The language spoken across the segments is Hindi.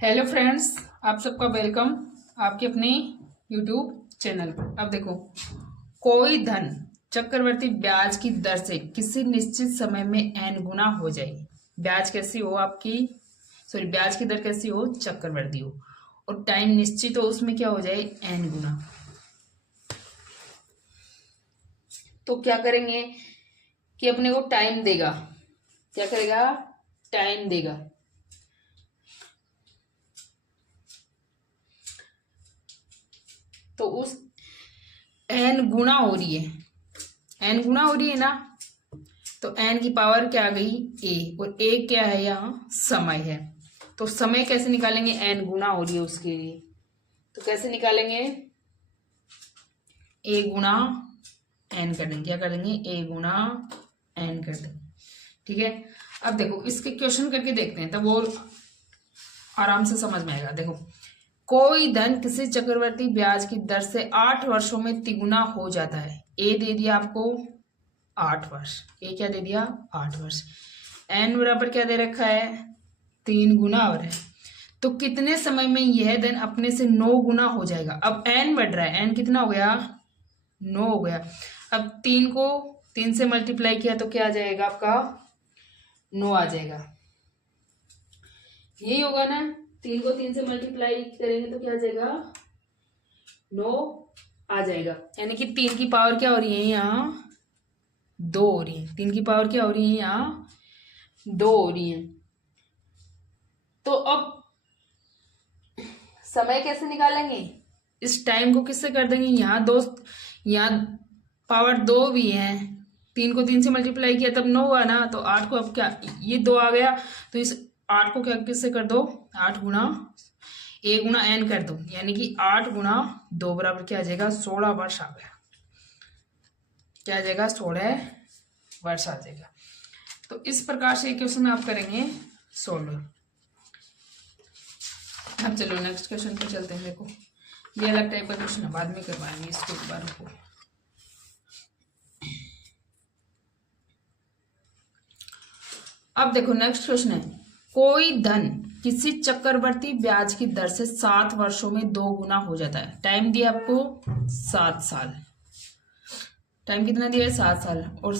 हेलो फ्रेंड्स, आप सबका वेलकम आपके अपने यूट्यूब चैनल पर। अब देखो, कोई धन चक्रवर्ती ब्याज की दर से किसी निश्चित समय में n गुना हो जाए। ब्याज कैसी हो आपकी, ब्याज की दर कैसी हो, चक्रवर्ती हो, और टाइम निश्चित हो, उसमें क्या हो जाए, n गुना। तो क्या करेंगे कि अपने को टाइम देगा, क्या करेगा, टाइम देगा। तो उस n गुना हो रही है, n गुना हो रही है ना, तो n की पावर क्या आ गई, a, और a क्या है, यहाँ समय है। तो समय कैसे निकालेंगे, n गुना हो रही है उसके लिए, तो कैसे निकालेंगे, a गुना n कर देंगे। क्या कर देंगे, a गुना n कर देंगे। ठीक है, अब देखो इसके क्वेश्चन करके देखते हैं, तब और आराम से समझ में आएगा। देखो, कोई धन किसी चक्रवर्ती ब्याज की दर से 8 वर्षों में तिगुना हो जाता है। ए दे दिया आपको 8 वर्ष, ए क्या दे दिया, 8 वर्ष। एन बराबर क्या दे रखा है, 3 गुना और है। तो कितने समय में यह धन अपने से 9 गुना हो जाएगा। अब एन बढ़ रहा है, एन कितना हो गया, 9 हो गया। अब 3 को 3 से मल्टीप्लाई किया तो क्या आ जाएगा आपका, 9 आ जाएगा। यही होगा ना, 3 को 3 से मल्टीप्लाई करेंगे तो क्या आ जाएगा, 9 आ जाएगा। यानी कि 3 की पावर क्या हो रही है, यहाँ 2 हो रही है। 3 की पावर क्या हो रही है, यहाँ 2 हो रही है। तो अब समय कैसे निकालेंगे, इस टाइम को किससे कर देंगे, यहाँ 2, यहाँ पावर 2 भी है, 3 को 3 से मल्टीप्लाई किया तब 9 हुआ ना, तो 8 को अब क्या, ये 2 आ गया, तो इस 8 को क्या किससे कर दो, 8 गुना a गुना n कर दो, यानी कि 8 गुना 2 बराबर क्या आ जाएगा, 16 वर्ष आ गया। क्या आ जाएगा, 16 वर्ष आ जाएगा। तो इस प्रकार से क्वेश्चन आप करेंगे सोल्व। अब चलो नेक्स्ट क्वेश्चन पे चलते हैं। देखो, ये अलग टाइप का क्वेश्चन है, बाद में करवाएंगे इसको एक बार को। अब देखो नेक्स्ट क्वेश्चन है, कोई धन किसी चक्रवर्ती ब्याज की दर से 7 वर्षों में 2 गुना हो जाता है। टाइम दिया आपको 7 साल, टाइम कितना दिया है, 7 साल, और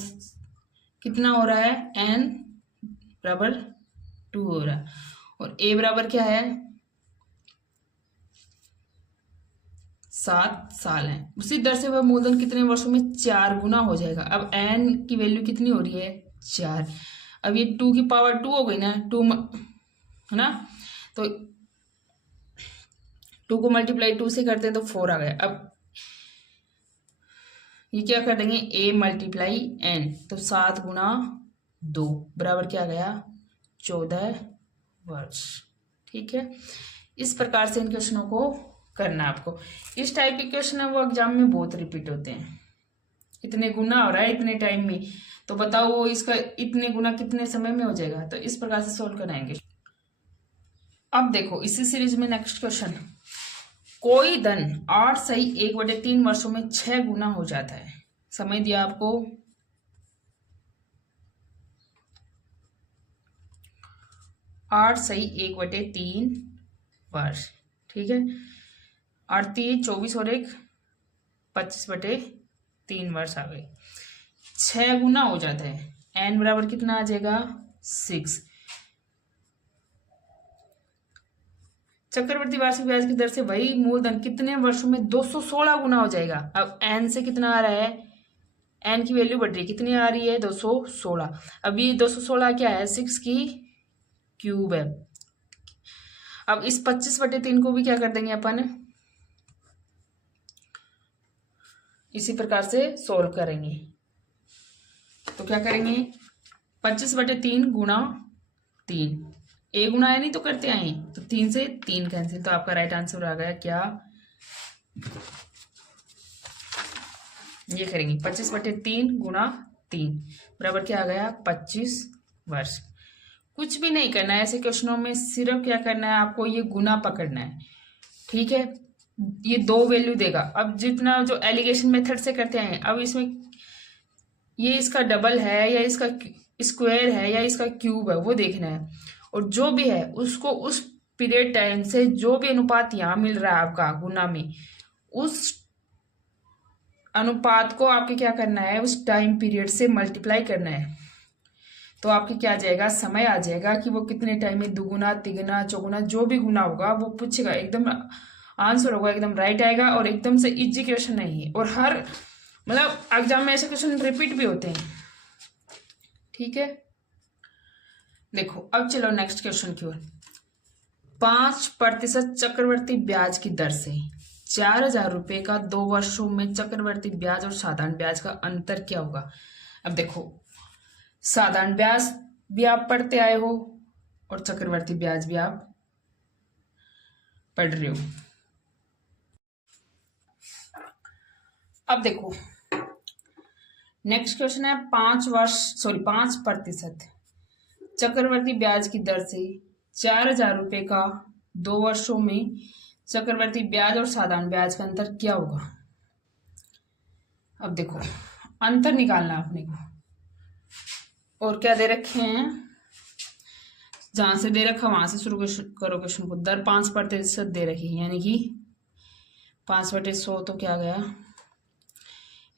कितना हो रहा है, n बराबर 2 हो रहा है, और a बराबर क्या है, 7 साल है। उसी दर से वह मूलधन कितने वर्षों में 4 गुना हो जाएगा। अब n की वैल्यू कितनी हो रही है, 4। अब ये 2 की पावर 2 हो गई ना, 2 है ना, तो 2 को मल्टीप्लाई 2 से करते हैं तो 4 आ गया। अब ये क्या कर देंगे, a मल्टीप्लाई n, तो 7 गुना 2 बराबर क्या गया, 14 वर्ष। ठीक है, इस प्रकार से इन क्वेश्चनों को करना आपको। इस टाइप के क्वेश्चन है वो एग्जाम में बहुत रिपीट होते हैं। इतने गुना हो रहा है इतने टाइम में, तो बताओ वो इसका इतने गुना कितने समय में हो जाएगा। तो इस प्रकार से सोल्व कराएंगे। अब देखो इसी सीरीज में नेक्स्ट क्वेश्चन, कोई धन 8 सही 1/3 वर्षों में 6 गुना हो जाता है। समय दिया आपको 8 सही 1/3 वर्ष। ठीक है, 8 3 24 और 1 25/3 वर्ष आ गए। 6 गुना हो जाता है, n बराबर कितना आ जाएगा, 6। चक्रवर्ती वार्षिक ब्याज की दर से वही मूलधन कितने वर्षों में 216 गुना हो जाएगा। अब n से कितना आ रहा है, n की वैल्यू बढ़ रही है, कितनी आ रही है, 216। अब ये 216 क्या है, 6 की क्यूब है। अब इस 25/3 को भी क्या कर देंगे अपन, इसी प्रकार से सोल्व करेंगे। तो क्या करेंगे, 25/3 गुणा 3, a गुना है नहीं तो करते आए, तो 3 से 3 कैंसिल, तो आपका राइट आंसर आ गया क्या, ये करेंगे 25/3 गुणा 3 बराबर क्या आ गया, 25 वर्ष। कुछ भी नहीं करना है ऐसे क्वेश्चनों में, सिर्फ क्या करना है आपको, ये गुना पकड़ना है। ठीक है, ये 2 वैल्यू देगा। अब जितना जो एलिगेशन मेथड से करते हैं, अब इसमें ये इसका डबल है या इसका स्क्वायर है या इसका क्यूब है वो देखना है, और जो भी है उसको उस पीरियड टाइम से जो भी अनुपात यहाँ मिल रहा है आपका गुना में, उस अनुपात को आपके क्या करना है, उस टाइम पीरियड से मल्टीप्लाई करना है। तो आपके क्या आ जाएगा, समय आ जाएगा कि वो कितने टाइम में दुगुना तिगुना चौगुना जो भी गुना होगा वो पूछेगा, एकदम आंसर होगा एकदम राइट आएगा और एकदम से इजी क्वेश्चन नहीं है। और हर मतलब एग्जाम में ऐसे क्वेश्चन रिपीट भी होते हैं। ठीक है, देखो अब चलो नेक्स्ट क्वेश्चन की ओर। 5% चक्रवर्ती ब्याज की दर से 4,000 रुपए का 2 वर्षों में चक्रवर्ती ब्याज और साधारण ब्याज का अंतर क्या होगा। अब देखो, साधारण ब्याज भी आप पढ़ते आए हो और चक्रवर्ती ब्याज भी आप पढ़ रहे हो। अब देखो नेक्स्ट क्वेश्चन है 5% चक्रवर्ती ब्याज की दर से 4,000 रुपए का 2 वर्षों में चक्रवर्ती ब्याज और साधारण ब्याज का अंतर क्या होगा। अब देखो अंतर निकालना है अपने को। और क्या दे रखे हैं, जहां से दे रखा वहां से शुरू करो क्वेश्चन को। दर 5% दे रखी है, यानी कि 5/100 तो क्या आ गया,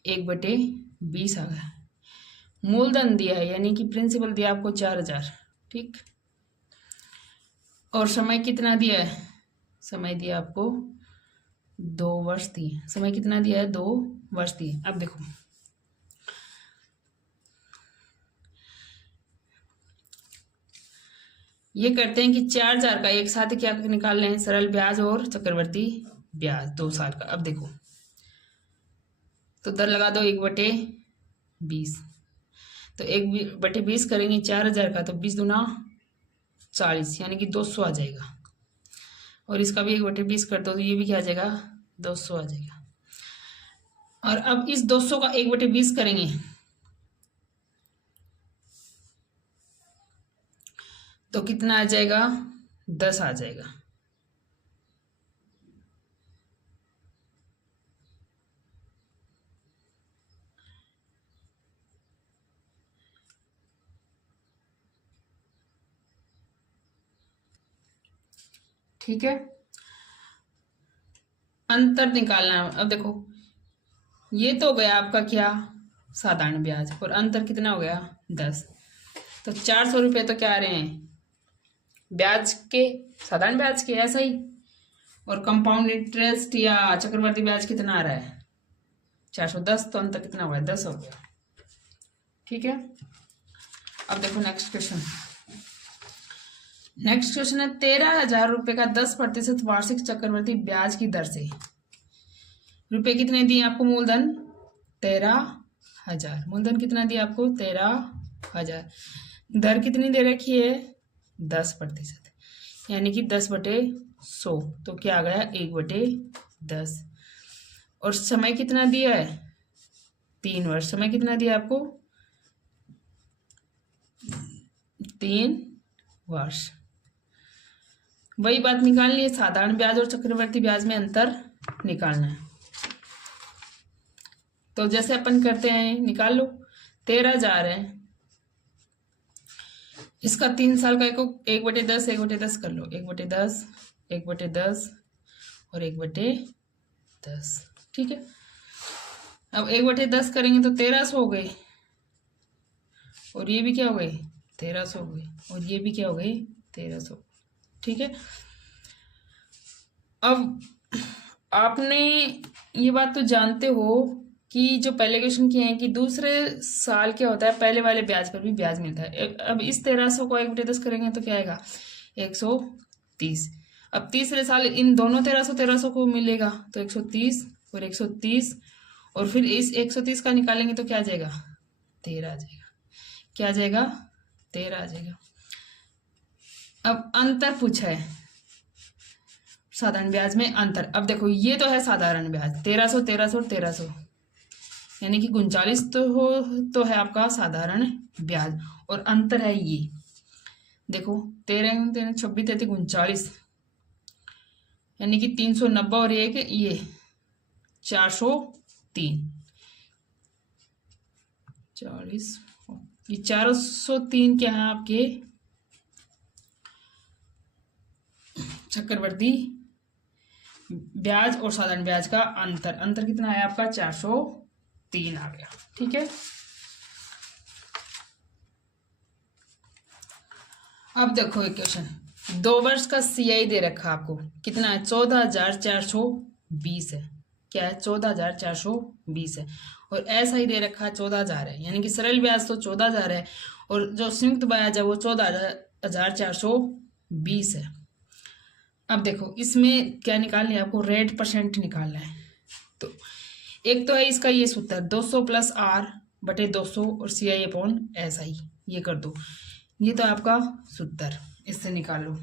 1/20 आ गया। मूलधन दिया है यानी कि प्रिंसिपल दिया आपको 4,000। ठीक, और समय कितना दिया है, समय दिया आपको 2 वर्ष दिए। समय कितना दिया है, 2 वर्ष दिए। अब देखो ये करते हैं कि 4,000 का एक साथ क्या निकाल रहे हैं, सरल ब्याज और चक्रवर्ती ब्याज 2 साल का। अब देखो तो दर लगा दो 1/20, तो 1/20 करेंगे 4,000 का, तो 20 दूना 40 यानी कि 200 आ जाएगा। और इसका भी 1/20 कर दो तो ये भी क्या आ जाएगा, 200 आ जाएगा। और अब इस 200 का 1/20 करेंगे तो कितना आ जाएगा, 10 आ जाएगा। ठीक है, अंतर निकालना है। अब देखो ये तो हो गया आपका क्या, साधारण ब्याज, और अंतर कितना हो गया, 10। तो 400 रुपये तो क्या आ रहे हैं, ब्याज के, साधारण ब्याज के, ऐसा ही। और कंपाउंड इंटरेस्ट या चक्रवर्ती ब्याज कितना आ रहा है, 410। तो अंतर कितना हुआ है, 10 हो गया। ठीक है, अब देखो नेक्स्ट क्वेश्चन। नेक्स्ट क्वेश्चन है 13,000 रुपए का 10% वार्षिक चक्रवर्ती ब्याज की दर से, रुपए कितने दिए आपको, मूलधन 13,000। मूलधन कितना दिया आपको, 13,000। दर कितनी दे रखी है, 10%, यानी कि 10/100। तो क्या आ गया, 1/10। और समय कितना दिया है, 3 वर्ष। समय कितना दिया आपको, 3 वर्ष। वही बात निकालनी है, साधारण ब्याज और चक्रवर्ती ब्याज में अंतर निकालना है। तो जैसे अपन करते हैं, निकाल लो। 13,000 है, इसका 3 साल का 1/10 1/10 कर लो, 1/10 1/10 और 1/10। ठीक है, अब 1/10 करेंगे तो 1300 हो गए, और ये भी क्या हो गए, 1300 हो गए, और ये भी क्या हो गए, 1300। ठीक है, अब आपने ये बात तो जानते हो कि जो पहले क्वेश्चन किए हैं कि दूसरे साल क्या होता है, पहले वाले ब्याज पर भी ब्याज मिलता है। अब इस 1300 को 1/10 करेंगे तो क्या आएगा, 130। अब तीसरे साल इन दोनों 1300 को मिलेगा, तो 130 और 130, और फिर इस 130 का निकालेंगे तो क्या आ जाएगा, 13 आ जाएगा। क्या आ जाएगा, 13 आ जाएगा। अब अंतर पूछा है, साधारण ब्याज में अंतर। अब देखो ये तो है साधारण ब्याज, 1300 1300 और 1300, यानी कि 39 तो है आपका साधारण ब्याज, और अंतर है ये देखो 13 13 26 33 39, यानी कि 390, और एक ये 403, 40, ये 403 क्या है आपके, चक्रवर्ती ब्याज और साधारण ब्याज का अंतर कितना है आपका 403 आ गया। ठीक है, अब देखो एक क्वेश्चन, 2 वर्ष का सीआई दे रखा आपको, कितना है 14,420 है। क्या है 14,420 है। और ऐसा ही दे रखा है 14,000 है, यानी कि सरल ब्याज तो 14,000 है और जो संयुक्त ब्याज है वो 14,420 है। अब देखो इसमें क्या निकालना है आपको, रेट परसेंट निकालना है। तो एक तो है इसका ये सूत्र 200 प्लस आर बटे 200 और CI अपॉन SI, ये कर दो, ये तो आपका सूत्र, इससे निकाल लो।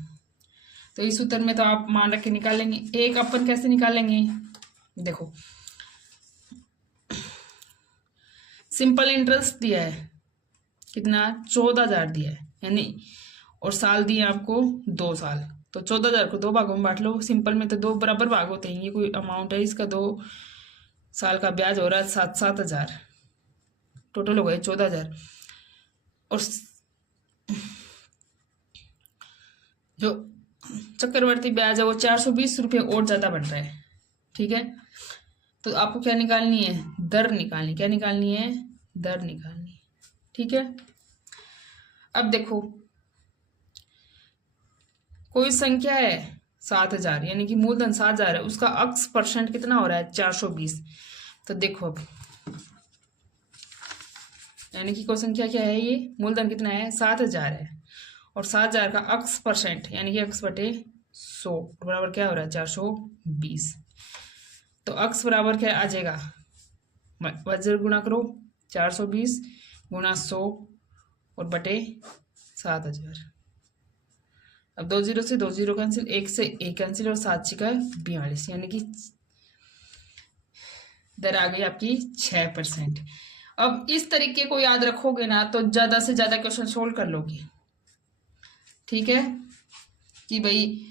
तो इस सूत्र में तो आप मान रख के निकाल लेंगे। एक अपन कैसे निकालेंगे, देखो सिंपल इंटरेस्ट दिया है कितना 14,000 दिया है, यानी और साल दिए आपको 2 साल, तो 14,000 को 2 भागों में बांट लो। सिंपल में तो 2 बराबर भाग होते हैं, ये कोई अमाउंट है, इसका 2 साल का ब्याज हो रहा है 7,000, टोटल हो गए 14,000। और जो चक्रवर्ती ब्याज है वो 420 रुपये और ज्यादा बन रहा है। ठीक है, तो आपको क्या निकालनी है, दर निकालनी, क्या निकालनी है, दर निकालनी। ठीक है, अब देखो कोई संख्या है 7,000, यानी कि मूलधन 7,000 है, उसका अक्स परसेंट कितना हो रहा है 420। तो देखो अब यानी कि कोई संख्या क्या है, ये मूलधन कितना है 7,000 है और 7,000 का अक्स परसेंट यानी कि अक्स बटे 100 बराबर क्या हो रहा है 420। तो अक्स बराबर क्या आ जाएगा, वज्र गुणा करो 420 गुणा 100 और बटे 7,000। अब 2 0 से 2 0 कैंसिल, 1 से 1 कैंसिल और 7 छिका 42, यानी कि दर आ गई आपकी 6%। अब इस तरीके को याद रखोगे ना तो ज्यादा से ज्यादा क्वेश्चन सोल्व कर लोगे। ठीक है, कि भाई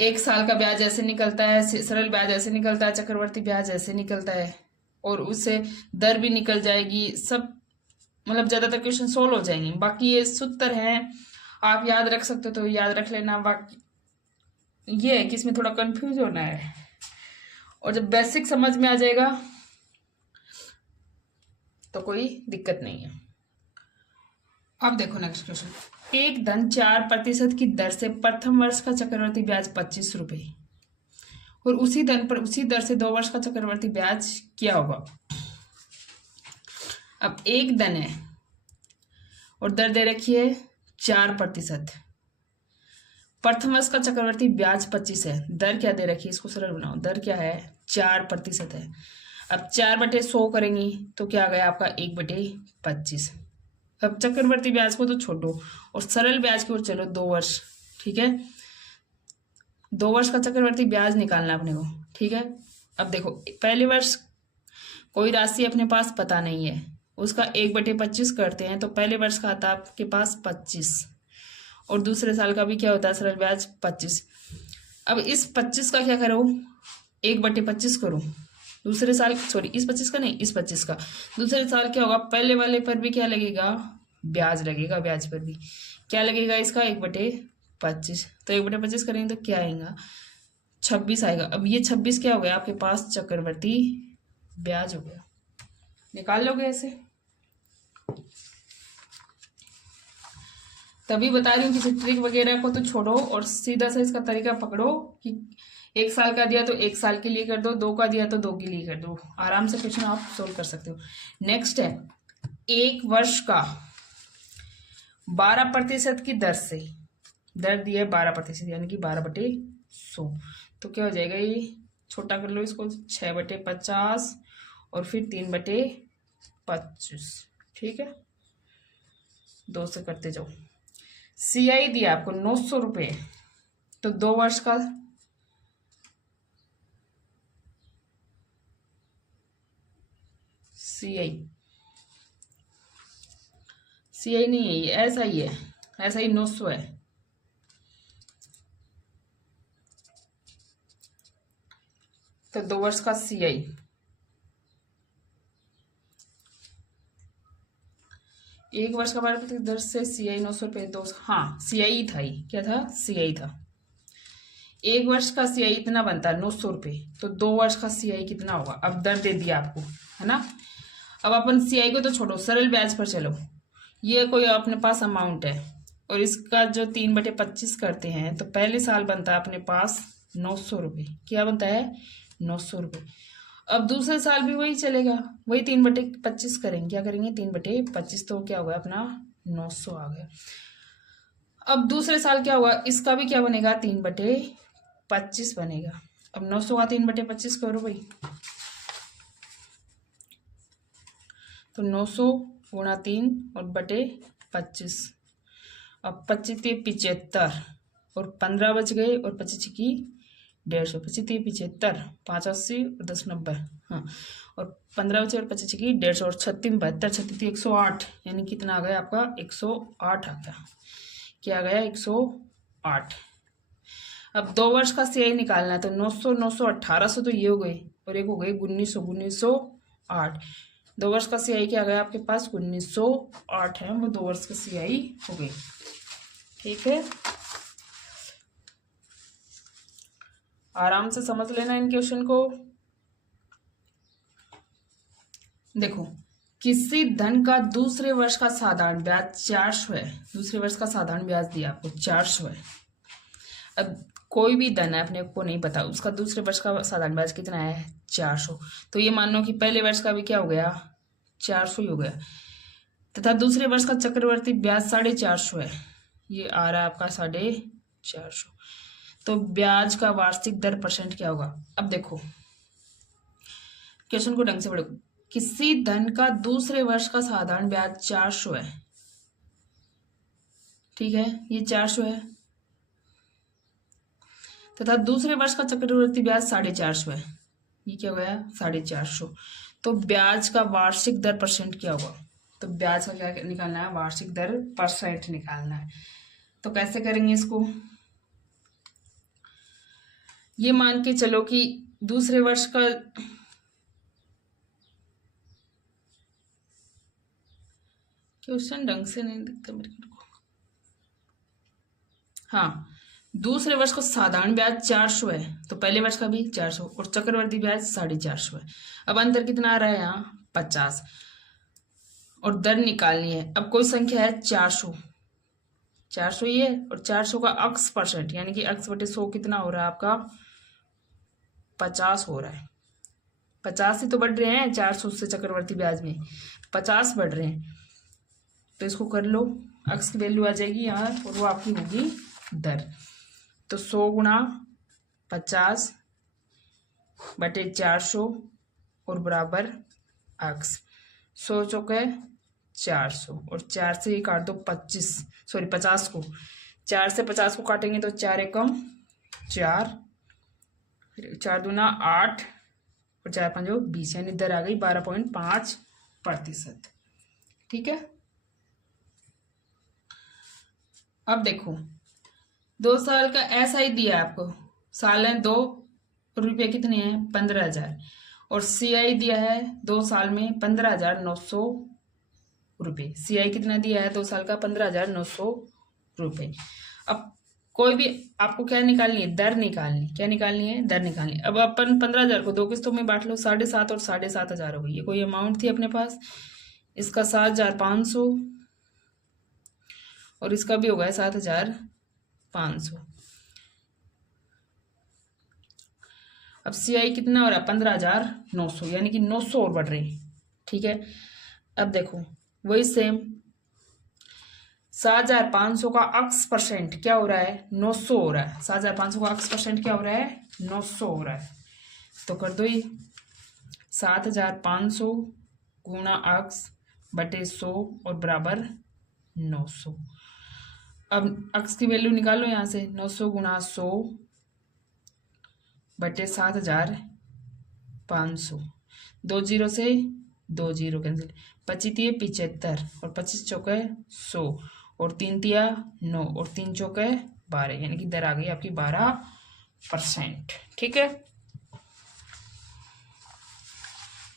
1 साल का ब्याज ऐसे निकलता है, सरल ब्याज ऐसे निकलता है, चक्रवर्ती ब्याज ऐसे निकलता है, और उससे दर भी निकल जाएगी, सब मतलब ज्यादातर क्वेश्चन सोल्व हो जाएंगे। बाकी ये सूत्र है, आप याद रख सकते हो तो याद रख लेना। बाकी ये है कि इसमें थोड़ा कंफ्यूज होना है, और जब बेसिक समझ में आ जाएगा तो कोई दिक्कत नहीं है। अब देखो नेक्स्ट क्वेश्चन, एक धन 4% की दर से प्रथम वर्ष का चक्रवर्ती ब्याज 25 रुपए और उसी धन पर उसी दर से 2 वर्ष का चक्रवर्ती ब्याज क्या होगा। अब एक धन है और दर दे रखी है 4%, प्रथम वर्ष का चक्रवर्ती ब्याज 25 है, दर क्या दे रखी है, इसको सरल बनाओ, दर क्या है 4% है। अब 4/100 करेंगी तो क्या आ गया आपका 1/25। अब चक्रवर्ती ब्याज को तो छोड़ो और सरल ब्याज की ओर चलो 2 वर्ष। ठीक है, 2 वर्ष का चक्रवर्ती ब्याज निकालना अपने को। ठीक है, अब देखो पहले वर्ष कोई राशि अपने पास पता नहीं है, उसका 1/25 करते हैं तो पहले वर्ष का आता है आपके पास 25 और दूसरे साल का भी क्या होता है सरल ब्याज 25। अब इस 25 का क्या करो 1/25 करो, दूसरे साल सॉरी इस 25 का नहीं, इस 25 का दूसरे साल क्या होगा, पहले वाले पर भी क्या लगेगा ब्याज लगेगा, ब्याज पर भी क्या लगेगा इसका 1/25। तो 1/25 करेंगे तो क्या आएगा 26 आएगा। अब ये 26 क्या हो गया आपके पास चक्रवर्ती ब्याज हो गया, निकाल लोगे ऐसे। तभी बता रही हूँ किसी ट्रिक वगैरह को तो छोड़ो और सीधा सा इसका तरीका पकड़ो कि 1 साल का दिया तो 1 साल के लिए कर दो, 2 का दिया तो 2 के लिए कर दो, आराम से क्वेश्चन आप सोल्व कर सकते हो। नेक्स्ट है 1 वर्ष का 12% की दर से, दर दी है 12% यानी कि 12/100, तो क्या हो जाएगा ये छोटा कर लो इसको 6/50 और फिर 3/25। ठीक है, 2 से करते जाओ। CI दिया आपको 900 रुपये, तो 2 वर्ष का CI नहीं है ये, ऐसा ही है, ऐसा ही 900 है। तो 2 वर्ष का CI 1 वर्ष का 12% दर से CI 900 रुपये, 2 हाँ CI था, ये क्या था CI था। 1 वर्ष का CI इतना बनता है 900 रुपये, तो 2 वर्ष का CI कितना होगा। अब दर दे दिया आपको, है ना। अब अपन CI को तो छोड़ो, सरल ब्याज पर चलो। ये कोई अपने पास अमाउंट है और इसका जो 3/25 करते हैं तो पहले साल बनता है अपने पास 900 रुपये। क्या बनता है? 900 रुपये। अब दूसरे साल भी वही चलेगा, वही 3/25 करेंगे। क्या करेंगे? 3/25, तो क्या होगा अपना 900 आ गया। अब दूसरे साल क्या होगा? इसका भी क्या बनेगा? 3/25 बनेगा। अब 900 का 3/25 करो भाई, तो 900 गुणा 3 और बटे 25। अब 25 × 75 और 15 बच गए और 25 की 150, 25 × 75, 5 80 और 10 90, हाँ, और 15 बचे और 25 की 150 और 36 72, 36 108, यानी कितना आ गया आपका? 108 आ गया। क्या आ गया? 108। अब 2 वर्ष का CI निकालना है तो 900 900 1800 तो ये हो गई और एक हो गई 1900 1908। 2 वर्ष का CI क्या आ गया आपके पास? 1908 है, वो 2 वर्ष का CI हो गई। ठीक है, आराम से समझ लेना इन क्वेश्चन को। देखो, किसी धन का दूसरे वर्ष का साधारण ब्याज 400 है। दूसरे वर्ष का साधारण ब्याज दिया आपको 400 है। अब कोई भी धन है, अपने को नहीं पता, उसका दूसरे वर्ष का साधारण ब्याज कितना है? 400। तो ये मान लो कि पहले वर्ष का भी क्या हो गया? 400 ही हो गया, तथा दूसरे वर्ष का चक्रवर्ती ब्याज 450 है। ये आ रहा है आपका 450। तो ब्याज का वार्षिक दर परसेंट क्या होगा? अब देखो क्वेश्चन को ढंग से पढ़ो। किसी धन का दूसरे वर्ष का साधारण ब्याज 400 है, ठीक है, ये 400 है, तथा दूसरे वर्ष का चक्रवर्ती ब्याज 450 है। ये क्या हो गया? 450। तो ब्याज का वार्षिक दर परसेंट क्या होगा? तो ब्याज का क्या निकालना है? वार्षिक दर परसेंट निकालना है। तो कैसे करेंगे इसको? ये मान के चलो कि दूसरे वर्ष का क्वेश्चन ढंग से नहीं दिखता मेरे को। हाँ, दूसरे वर्ष का साधारण ब्याज 400 है, तो पहले वर्ष का भी 400 और चक्रवर्ती ब्याज 450 है। अब अंतर कितना आ रहा है यहाँ? 50, और दर निकालनी है। अब कोई संख्या है 400, 400 ही है, और 400 का अक्स परसेंट यानी कि अक्स बटे 100 कितना हो रहा है आपका? 50 हो रहा है। 50 ही तो बढ़ रहे हैं 400 से चक्रवर्ती ब्याज में 50 बढ़ रहे हैं। तो इसको कर लो, अक्स की वैल्यू आ जाएगी यहाँ और वो आपकी होगी दर। तो 100 गुणा 50 बटे 400 और बराबर अक्स। 100 चौके 400 और 4 से ही काट दो 50 को। 4 से 50 को काटेंगे तो 4 एकम 4, 4 दूना 8 और 4 5 20, यानी दर आ गई 12.5%। ठीक है, अब देखो 2 साल का SI दिया आपको, साल है 2, रुपये कितने हैं? 15,000, और CI दिया है 2 साल में 15,900 रुपये। CI कितना दिया है 2 साल का? 15,900 रुपये। अब कोई भी आपको क्या निकालनी है? दर निकालनी। क्या निकालनी है? दर निकालनी। अब अपन 15,000 को 2 किस्तों में बांट लो, 7,500 और 7,500 हो गई। ये कोई अमाउंट थी अपने पास, इसका 7,500 और इसका भी होगा 7,500। अब CI कितना हो रहा है? 15,900, यानी कि 900 और बढ़ रही। ठीक है, अब देखो वही सेम 7,500 का अक्स परसेंट क्या हो रहा है? 900 हो रहा है। 7,500 का अक्स परसेंट क्या हो रहा है? 900 हो रहा है। तो कर दो ये 7,500 गुणा अक्स बटे 100 और बराबर 900। अब अक्स की वैल्यू निकालो यहाँ से, 900 गुणा 100 बटे 7,500। 2 जीरो से 2 जीरो कैंसिल, 25 75 और 25 चौके 100 और 3 तिया 9 और 3 चौके 12, यानी कि दर आ गई आपकी 12%। ठीक है,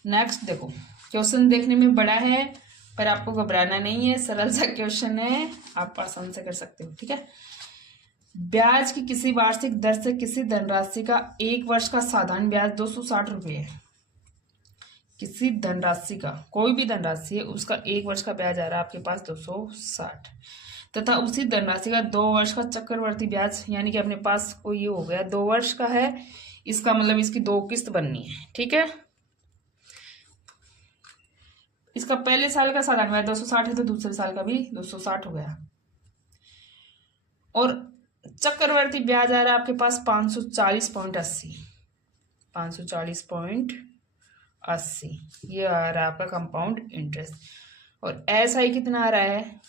नेक्स्ट देखो, क्वेश्चन देखने में बड़ा है पर आपको घबराना नहीं है, सरल सा क्वेश्चन है, आप आसान से कर सकते हो। ठीक है, ब्याज की किसी वार्षिक दर से किसी धनराशि का 1 वर्ष का साधारण ब्याज 260 रुपये है। किसी धनराशि का, कोई भी धनराशि है, उसका 1 वर्ष का ब्याज आ रहा है आपके पास 260, तथा उसी धनराशि का 2 वर्ष का चक्रवर्ती ब्याज, यानी कि अपने पास कोई ये हो गया 2 वर्ष का है, इसका मतलब इसकी 2 किस्त बननी है। ठीक है, इसका पहले साल का साधारण ब्याज 260 है तो दूसरे साल का भी 260 हो गया। और चक्रवर्ती ब्याज आ रहा है आपके पास 540.80, 540.80 ये आ रहा है आपका कंपाउंड इंटरेस्ट। और एसआई कितना आ रहा है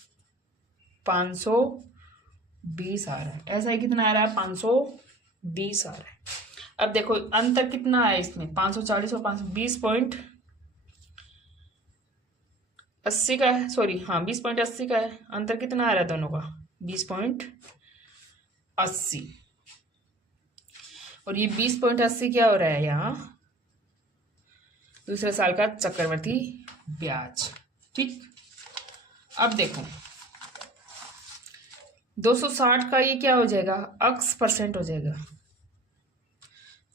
520 आ रहा है। एसआई कितना आ रहा है 520 आ रहा है। अब देखो अंतर कितना है इसमें, 540 और 520.80 का है, सॉरी हाँ 20.80 का है। अंतर कितना आ रहा है दोनों का 20.80। और ये 20.80 क्या हो रहा है यहाँ, दूसरे साल का चक्रवर्ती ब्याज। ठीक, अब देखो 260 का ये क्या हो जाएगा, अक्स परसेंट हो जाएगा।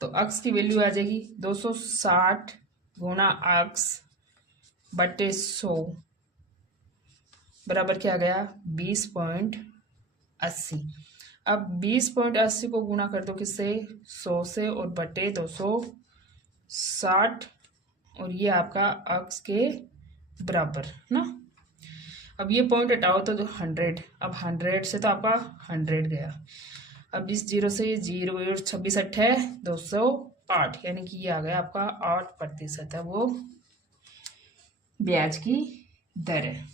तो अक्स की वैल्यू आ जाएगी 260 गुना अक्स बटे 100 बराबर क्या आ गया 20.80। अब 20.80 को गुना कर दो किससे 100 से और बटे 260 और ये आपका अक्स के बराबर ना। अब ये पॉइंट हटाओ तो 100, अब 100 से तो आपका 100 गया। अब इस 0 से ये 0 और 26 8 है 208, यानी कि ये आ गया आपका 8% है वो ब्याज की दर है।